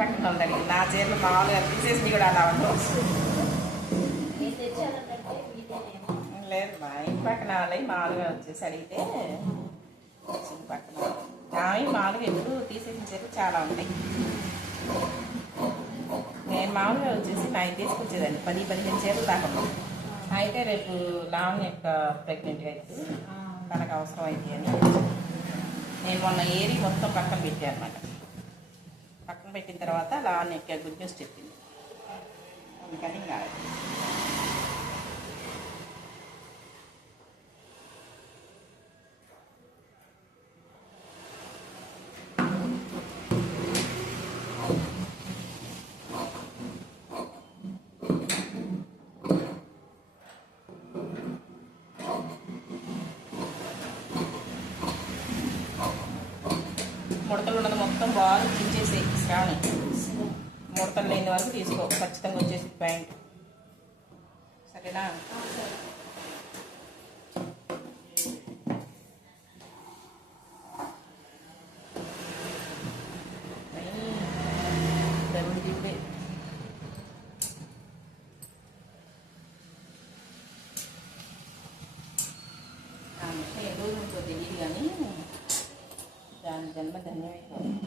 పక్కన ఉండాలి. నా చీరలు మామూలుగా తీసేసి కూడా అలా ఉండవు. లేదు మా ఇంటి పక్కన వాళ్ళవి మామూలుగా వచ్చేసి అడిగితే ఇంటి పక్కన అవి మామూలుగా ఎప్పుడు తీసేసిన చీరలు చాలా ఉంటాయి. నేను మామూలుగా వచ్చేసి నాకు తీసుకొచ్చేదాన్ని 10-15 చీరలు దాకా. అయితే రేపు లావణ్య యొక్క ప్రెగ్నెంట్గా అయితే తనకు అవసరం అయితే అని నేను మొన్న ఏరి మొత్తం పక్కన పెట్టాను అనమాట. పక్కన పెట్టిన తర్వాత లావణ్య యొక్క గుడ్ న్యూస్ చెప్పింది. అందుకని కాదు ముడతలు ఉన్నది మొత్తం బాగా చించేసి శ్రావణి ముడతలు లేని వరకు తీసుకో. ఖచ్చితంగా వచ్చేసి ప్యాంట్ సరేనా? ఏ రోజు ఉంటుందో తెలియదు కానీ దాని జన్మ ధన్యమైపోయింది.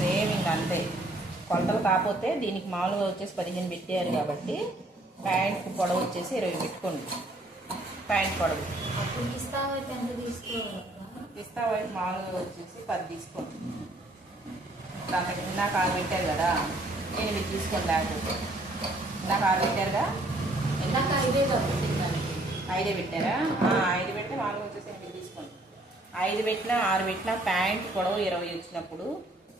సేమ్ ఇంకా అంతే కొలతలు. కాకపోతే దీనికి మామూలుగా వచ్చేసి 15 పెట్టారు కాబట్టి ప్యాంట్ పొడవు వచ్చేసి 20 పెట్టుకోండి. ప్యాంట్ పొడవు పిస్తా వైపు మామూలుగా వచ్చేసి 10 తీసుకోండి. దానికి ఇందాక 6 పెట్టారు కదా, 8 తీసుకోండి. లేకపోతే ఇందాక 6 పెట్టారుగా, ఇందాక 5 పెట్టారా? 5 పెడితే మామూలుగా వచ్చేసి 8 తీసుకోండి. 5 పెట్టినా 6 పెట్టినా ప్యాంట్ పొడవు 20 వచ్చినప్పుడు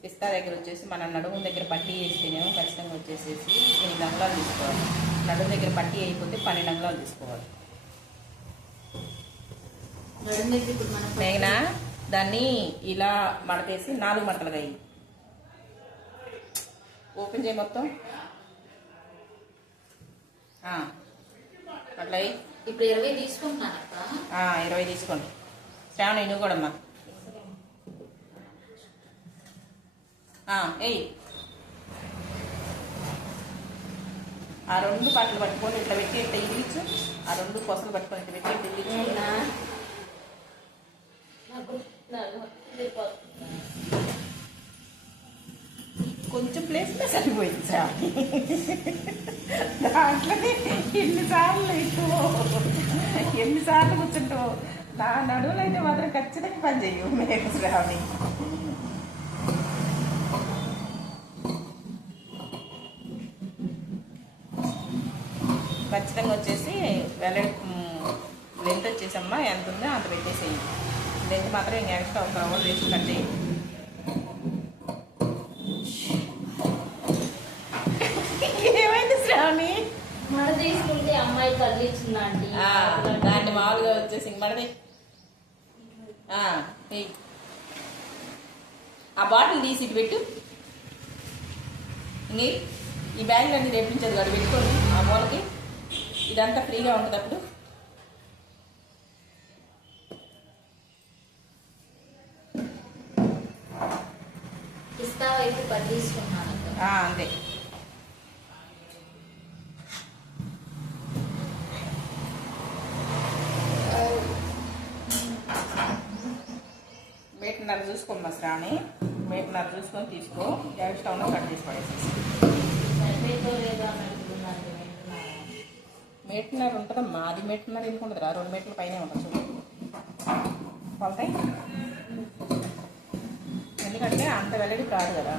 పిస్తా దగ్గర వచ్చేసి మన నడుము దగ్గర పట్టీ వేస్తేనేమో ఖచ్చితంగా వచ్చేసేసి 8 అంగుళాలు తీసుకోవాలి. నడుము దగ్గర పట్టీ అయిపోతే 12 అంగుళాలు తీసుకోవాలి. మేఘనా దాన్ని ఇలా మడతేసి 4 మడతలుగా అయ్యి ఓపెన్ చేయి మొత్తం. అట్లా ఇప్పుడు 20 తీసుకుంటున్నాను. 20 తీసుకోండి. శ్రావణి నువ్వు కూడా అమ్మా. ఏయ్ ఆ 2 పాటలు పట్టుకొని ఇట్లా పెట్టి ఇట్లా ఇల్లిచ్చు. ఆ 2 కొసలు పట్టుకొని ఇట్లా పెట్టి ఇట్లా ఇల్లిచ్చు. కొంచెం ప్లేస్లో సరిపోయింది సార్. దాంట్లోనే ఎన్నిసార్లు కూర్చుంటావు. నా నడువులు అయితే మాత్రం ఖచ్చితంగా పని చెయ్యవు మేము శ్రావణి. ఖచ్చితంగా వచ్చేసి లెంత్ వచ్చేసమ్మా ఎంత ఉందో అంత పెట్టేసేయండి. లెంత్ మాత్రం ఇంకా ఎక్స్ట్రా 1 అవర్ వేస్ట్ కట్ చేయండి. ఏమైంది శ్రావణి? మడ తీసుకుంటే అమ్మాయి కళ్ళు ఇచ్చిందండి. దాన్ని మామూలుగా వచ్చేసి మడది ఆ బాటిల్ తీసి ఇటు పెట్టు. ఇంక ఈ బ్యాగ్ అన్ని రేపించదు కాదు, పెట్టుకోండి ఆ మూలకి. ఇదంతా ఫ్రీగా ఉంటుంది అప్పుడు. పిస్తా వైపు 10 తీసుకున్నాను. అంతే. మీటన్నర చూసుకోమ్మా శ్రావణి. మీటన్నర చూసుకొని తీసుకో. గ్యాస్ స్టవ్లో కట్ చేసి పడేసేసి. మీటన్నర ఉంటుందమ్మా. అది మీటన్నర ఎందుకు ఉండదురా? 2 మీటర్ల పైనే ఉంటుంది చూడు. కొలతాయి ఎన్ని ఎందుకంటే అంత వెల్లడి కాదు కదా.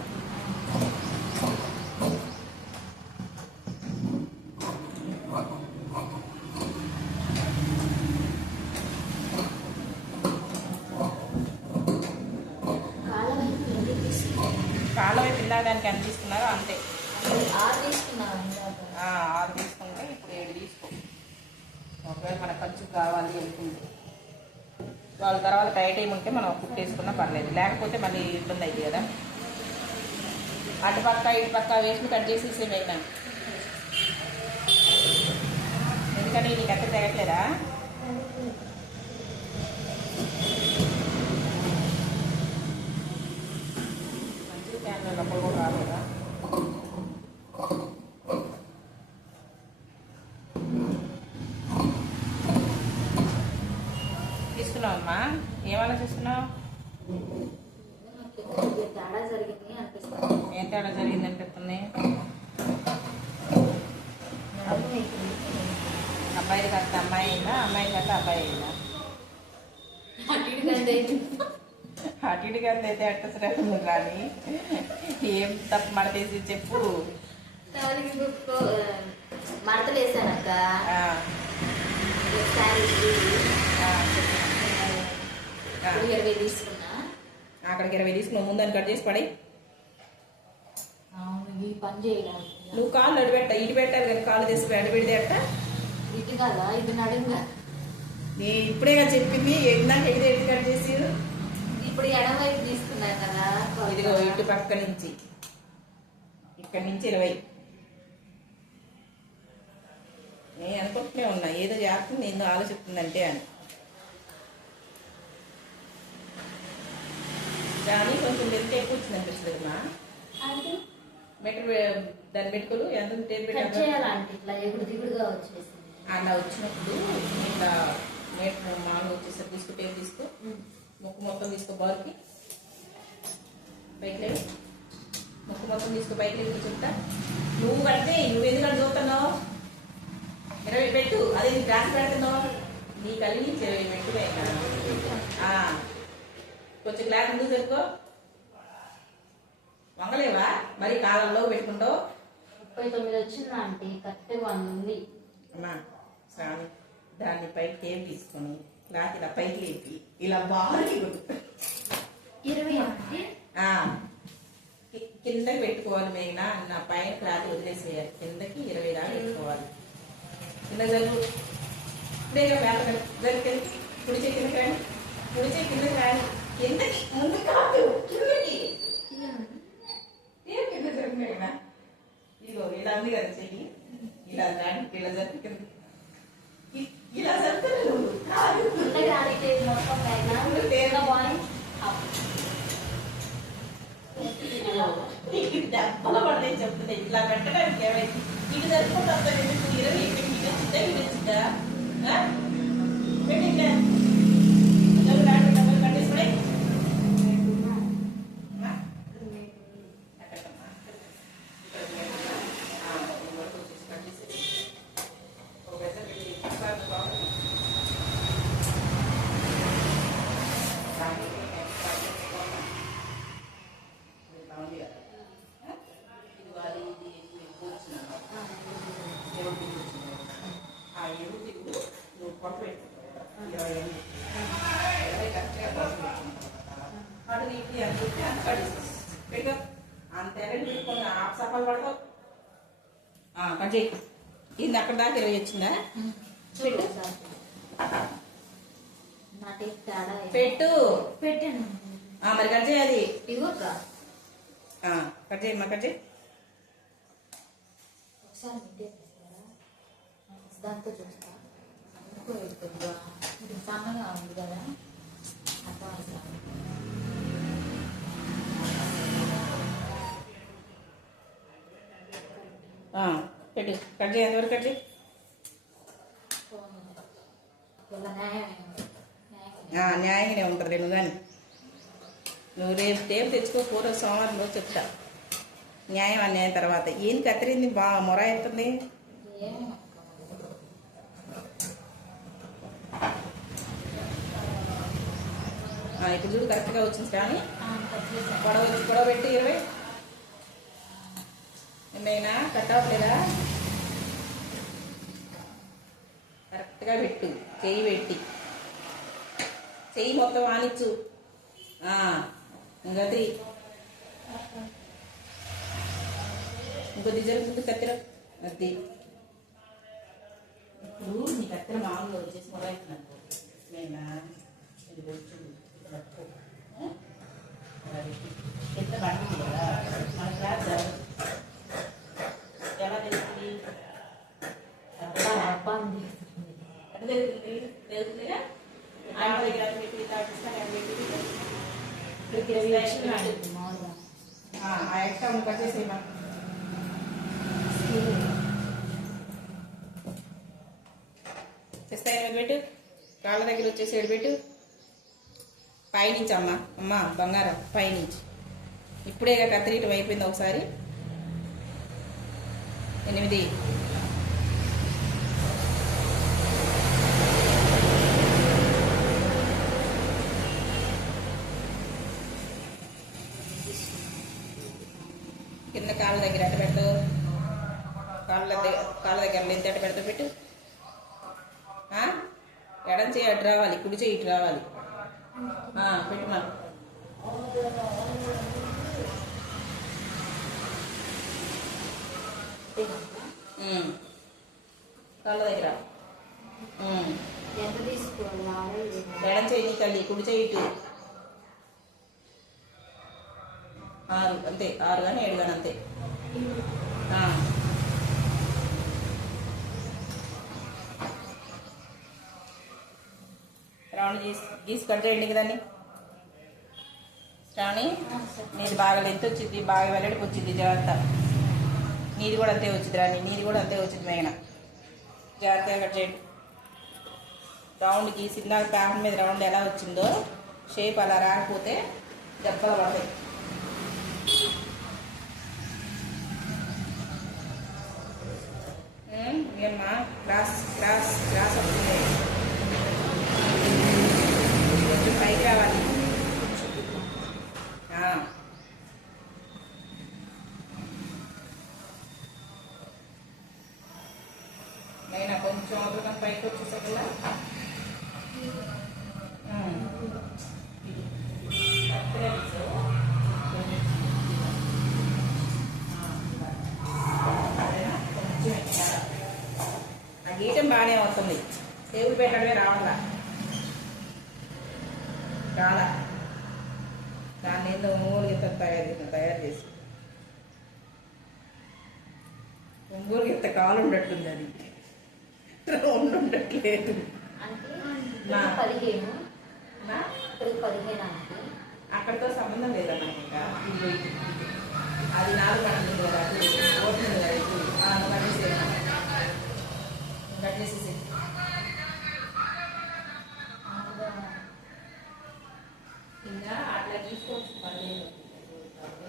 కాళ్ళ వైపు ఇందాక దానికి ఎంత తీసుకున్నారో అంతే. 6 తీసుకున్నాను. 6 తీసుకుంటే ఇప్పుడు 7 తీసుకో. ఒకవేళ మన ఖర్చు కావాలి అనుకుంటే వాళ్ళ తర్వాత టైట్ అయి ఉంటే మనం కుట్టేసుకున్నా పర్లేదు, లేకపోతే మళ్ళీ ఇబ్బంది అయింది కదా. అటుపక్క ఇటుపక్క వేసుకుని కట్ చేసి ఇసేమైనా, ఎందుకని నీకు అట్ట తెగట్లేదా? మంచి ఫ్యాన్లో లోపల కూడా రాలేదా? తీసుకున్నావమ్మా, ఏం ఆలోచిస్తున్నావు? తేడా జరిగింది అనిపిస్తుంది. ఏం తేడా జరిగింది అనిపిస్తుంది? అబ్బాయి కట్ట అమ్మాయి అయిందా, అమ్మాయి కట్ట అబ్బాయి అయిందా? అటు ఇటు కానీ అయితే అట్టసరే కానీ ఏం తప్పు మడతేసి చెప్పు. మడతలు వేసానక్క. ఒకసారి 20 తీసుకున్నా. అక్కడికి 20 తీసుకున్నావు, ముందని కట్ చేసి పడి. అవును, ఈ పని చేయడానికి నువ్వు కాళ్ళు అడి పెట్ట, ఇటు పెట్టాలి కానీ కాళ్ళు తీసి అడి పెడితే అట్ట. ఇటు కదా, ఇది నడుంగా. నీ ఇప్పుడేగా చెప్పింది, నాకు ఎగిరి ఎటు కట్ చేసి. ఇప్పుడు ఎడమవైపు తీసుకున్నా కదా. ఇదిగో ఇటు పక్క నుంచి, ఇక్కడి నుంచి 20. నేను అనుకుంటూనే ఉన్నా ఏదో చేస్తుంది, ఏందో ఆలోచిస్తుందంటే అని. కానీ కొంచెం వెళ్తే ఎక్కువ వచ్చింది అనిపిస్తుంది అమ్మా. మీటర్ దాని పెట్టుకోలు ఎంత చేయాలంటే ఇట్లా ఎగుడు దిగుడుగా వచ్చేసి అలా వచ్చినప్పుడు ఇట్లా మీటర్ మామూలు వచ్చేసరి తీసుకో, టేప్ తీసుకో, ముక్కు మొత్తం తీసుకో, బాల్కి పైకి లేదు, ముక్కు మొత్తం తీసుకో, పైకి లేదు చెప్తా. నువ్వు కడితే నువ్వు ఎందుకంటే చూస్తున్నావు? 20 పెట్టు, అదే నీకు రాసి పెడుతున్నావు. నీ కలిగి 20 పెట్టుదే. కొంచెం క్లాస్ ముందు చెప్పుకో. వంగలేవా మరి కాలంలో పెట్టుకుంటావు? 39 వచ్చిందా అంటే కరెక్ట్ 1 ఉంది అమ్మా. స్వామి దాన్ని పైకి టేప్ తీసుకొని క్లాత్ ఇలా పైకి లేపి ఇలా బాగా 20 కిందకి పెట్టుకోవాలి. మెయిన్ నా పైన క్లాత్ వదిలేసేయాలి, కిందకి 20 దాకా పెట్టుకోవాలి. కింద జరుగు ఇప్పుడేగా మేత జరుగుతుంది. కుడి చేయి కిందకి రాని, కుడి చేయి కిందకి రాని, కిందకి ముందు కాదు కిందకి కింద జరుగుతున్నా. ఇదిగో ఇలా ఉంది కదా చెయ్యి, ఇలా రాని, ఇలా జరుగుతుంది, ఇలా జరుగుతుంది. దెబ్బలు పడతాయి చెప్తుంది. ఇట్లా పెట్టడానికి ఏమైంది? ఇటు జరుపుకుంటా 20 పెట్టిందా పెట్టిందా కట్టేసి కట్ చేయి. ఇది అక్కడ దాకా 20 వచ్చిందా? పెట్టు పెట్టాను. మరి కట్ చేయాలి. కట్ చేయమ్మా, కట్ చేయి. ఒకసారి దాంతో చూస్తా. ఇది సన్నగా ఉంది కదా, పెట్టు. కట్ చేయి, ఎంతవరకు కట్ చేయి. న్యాయంగానే ఉంటుంది నువ్వు కానీ. నువ్వు రేపు టేపు తెచ్చుకో, కూర సోమవారం రోజు చెప్తా. న్యాయం అన్యాయం తర్వాత ఏం కత్తిరింది బాగా మొర అవుతుంది. ఇప్పుడు చూడు కరెక్ట్గా వచ్చింది కానీ గొడవ పెట్టి 20 ఏమైనా కట్ అవ్వలేదా? కరెక్ట్గా పెట్టు, చెయ్యి పెట్టి చెయ్యి మొత్తం ఆనిచ్చు. ఇంకది ఇంకొద్ది జరుగుతుంది కత్తెర. అది ఇప్పుడు నీ కత్తెర మామూలుగా వచ్చేసి మొదలవుతున్నాను నేనా ఇది వచ్చి ఎంత పడుతుంది కదా మన క్లాస్ ఎలా తెలుస్తుంది? ఎట్లా తెలుస్తుంది? తెలుస్తుందిగా ఆడ దగ్గర పెట్టి ఆ ఎక్స్ట్రా కట్ చేసేయమా. చేస్తా పెట్టు, కాళ్ళ దగ్గర వచ్చేసి పెట్టు. పైనుంచి అమ్మ బంగారం పైనుంచి. ఇప్పుడే కత్తిరీయటం అయిపోయింది ఒకసారి. 8 కింద కాళ్ళ దగ్గర అట్ట పెడతావు. కాళ్ళ దగ్గర లెంత్ అట్ట పెడతావు పెట్టు. ఎడం చేయి అటు రావాలి, కుడి చేయి ఇటు రావాలి. పెట్టుమా. కాళ్ళ దగ్గర ఎడం చేయి నీ తల్లి, కుడి చేయి ఇటు. 6 అంతే, 6 కానీ 7 కానీ అంతే. రౌండ్ గీసి కట్ చేయండి కదండి. శ్రావణి నీది బాగా లెంత్ వచ్చింది, బాగా వెల్లడికి వచ్చింది. జాగ్రత్త, నీది కూడా అంతే వచ్చింది. రాని నీది కూడా అంతే వచ్చింది. మేఘన జాగ్రత్తగా కట్ చేయండి. రౌండ్ గీసి ఇందాక ప్యాన్ మీద రౌండ్ ఎలా వచ్చిందో షేప్ అలా రాకపోతే దెబ్బలు పడతాయి. ఏమ్మా క్రాస్ క్రాస్ క్రాస్ వస్తుంది, కొంచెం పైకి రావాలి. నైనా కొంచెం అవతల పైకి వచ్చేసరికల్లా గీయటం బాగానే వస్తుంది. టేబుల్ పెట్టడమే రావాలా చాలా. దాన్ని ఏందో ఒంగోలు గిత్త తయారు చేసి ఒంగోలు గిత్త కాలు ఉండట్టుంది. అది రౌండ్ ఉండట్లేదు. అక్కడితో సంబంధం లేదా మనకి. ఇంకా అది 4 పడుతుంది కదా, ఓటుంది కదా. ఇప్పుడు కట్ చేసేసి ఇంకా అట్లా తీసుకోవచ్చు. మళ్ళీ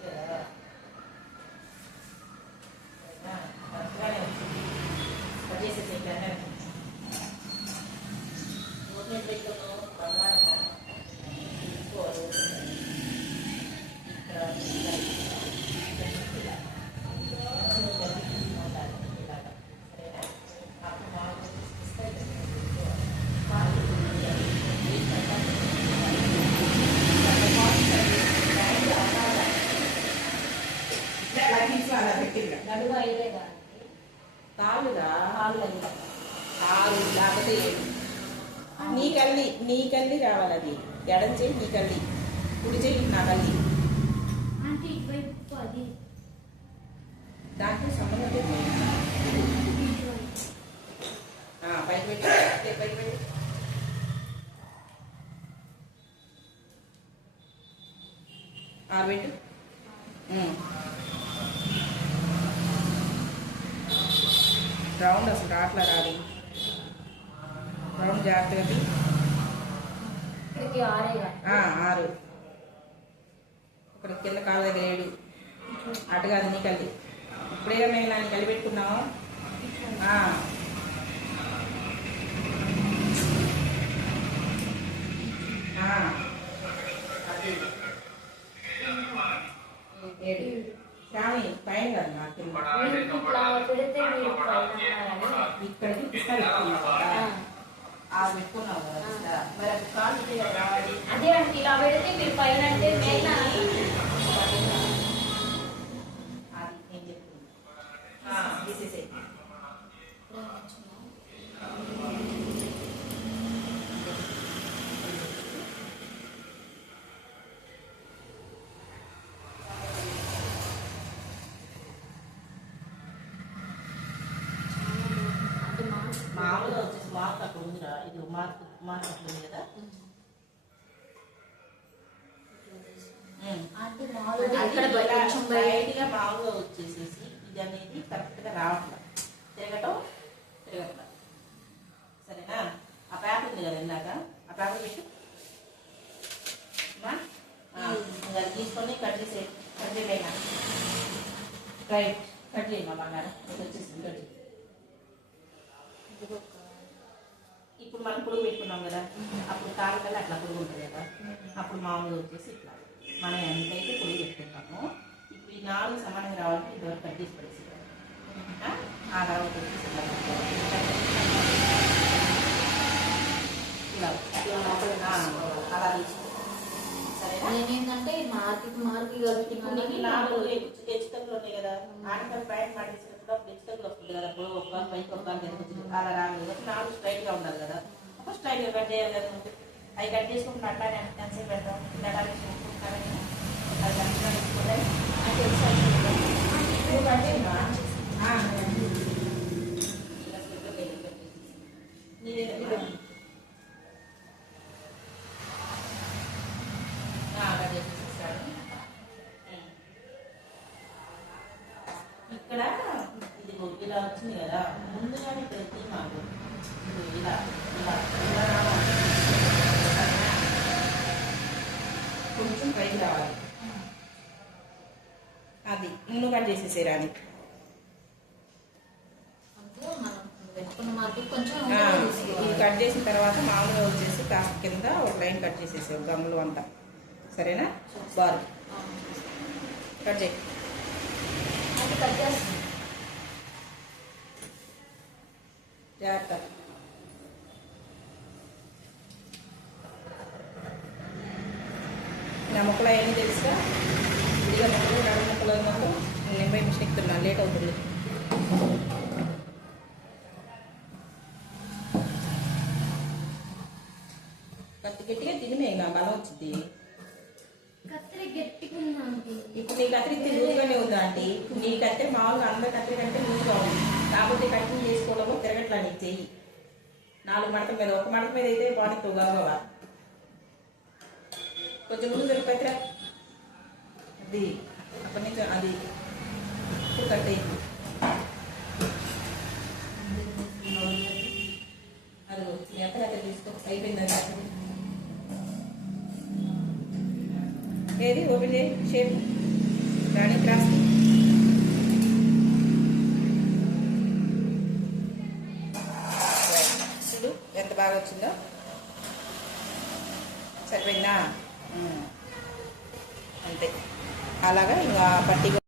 కదా కట్ చేసేసి బంగారం తీసుకోవాలి. కాలుగా 6 లేకపోతే 7. నీ కల్లి రావాలి. అది ఎడం చేయి నీ కల్లి, కుడి చేయి నా కల్లి. దాంట్లో సంబంధం లేదు. పైకి పెట్టి పైకి పెట్టి పెట్టు. రౌండ్ అసలు రాట్లా రాదు. రౌండ్ జాగ్రత్తగా 6. ఇక్కడ కింద కాళ్ళ దగ్గర 7. అటు కాదు నీ కల్లి. ఇప్పుడే మేము నన్ను కలిపి పెట్టుకున్నాము. అది 7 శ్రావణి పైన కదా నాకు మీకు ఇట్లా పెడితే మీరు పైన అన్నారని. ఇక్కడికి పిస్తా పెట్టుకున్నావు కదా పెట్టుకున్నావు కదా మరి అది కాలు ఇదే కదా రావాలి అదే అంటే ఇలా పెడితే మీరు పైన అంటే మేన అది నేను చెప్తున్నా తీసేసే మామూలుగా వచ్చేసి మార్క్ అక్కడ ఉందిరా ఇది మార్క్ అట్లా ఉంది కదా అంటే మామూలుగా ఇక్కడ కొంచెం బయటగా మామూలుగా వచ్చేసేసి ఇది అనేది కరెక్ట్గా రావట్లేదు తిరగటం సరేనా ఆ పేపర్ ఉంది కదా ఇందాక ఆ పేపర్ పెట్టు అది తీసుకొని కట్ చేయలేనా రైట్ కట్ చేయమా బంగారం ఇది వచ్చేసింది కట్ చేయి ఇప్పుడు మనం పురుగు పెట్టుకున్నాం కదా అప్పుడు కారకల్లా అట్లా పురుగు ఉంటుంది కదా అప్పుడు మామూలుగా వచ్చేసి ఇట్లా మనం ఎంతైతే పురుగు పెట్టుకుంటామో ఇప్పుడు ఈ 4 సమానంగా రావాలంటే ఇదివరకు కట్ చేసి పడేసి ఆ తర్వాత వచ్చేసి అలా తీసుకో సరేనా నేనేంటంటే మార్కి కాబట్టి ఇప్పుడు నీకు 4 హెచ్చుతగ్గులు ఉన్నాయి కదా ఆడకల్ ప్యాంట్ పడేసినప్పుడు హెచ్చుతగ్గులు వస్తుంది కదా ఇప్పుడు ఒక పైకి ఒక జరుగుతుంది అలా రాలేదు 4 స్ట్రైట్గా ఉండాలి కదా అప్పుడు స్ట్రైట్గా కట్ చేయాలి కదా అవి కట్ చేసుకుంటున్నా అట్లానే ఎంతసేపు పెడతాం అది కరెక్ట్గా తీసుకుంటే అది ఇక్కడ ఇది ఇలా వచ్చింది కదా ముందుగానే ఇక్కడ ఎత్తి మాకు ఇలా ఇలా ఇలా రావాలి కొంచెం పైకి రావాలి అది ముందు కట్ చేసేసేరాని ఇది కట్ చేసిన తర్వాత మామూలుగా వచ్చేసి కాస్త కింద ఒక లైన్ కట్ చేసేసావు గమ్ములు అంతా సరేనా బారు కట్ చేయి జాగ్రత్త నా మొక్కలు అవన్నీ తెలుసా ఇదిగా మొక్కలు నడు మొక్కలు మొక్కలు నేను పోయి మిషన్ ఎక్కుతున్నాను లేట్ అవుతుంది కత్తి గట్టిగా తినిమే నా బలం వచ్చింది ఇప్పుడు నీ కత్తిరి లూజ్గానే ఉందా ఆంటీ నీ కత్తిరి మామూలుగా అందరి కత్తిరి కంటే లూజ్గా ఉంది కాకపోతే కటింగ్ చేసుకోవడము తిరగట్లా నీకు చెయ్యి 4 మడతల మీద ఒక మడత మీద అయితే బాగుంటుంది కావా కొంచెం ముందు జరిగిపోతురా అది అప్పటి నుంచి అది ఇప్పుడు కట్టేయండి అది మీ అత్త కట్ట తీసుకో అయిపోయింది ఏది ఓపెన్ చేయి షేప్ రాణి క్రాస్ చూడు ఎంత బాగా వచ్చిందో సరిపోయిందా అంతే అలాగా ఇంకా పట్టిగా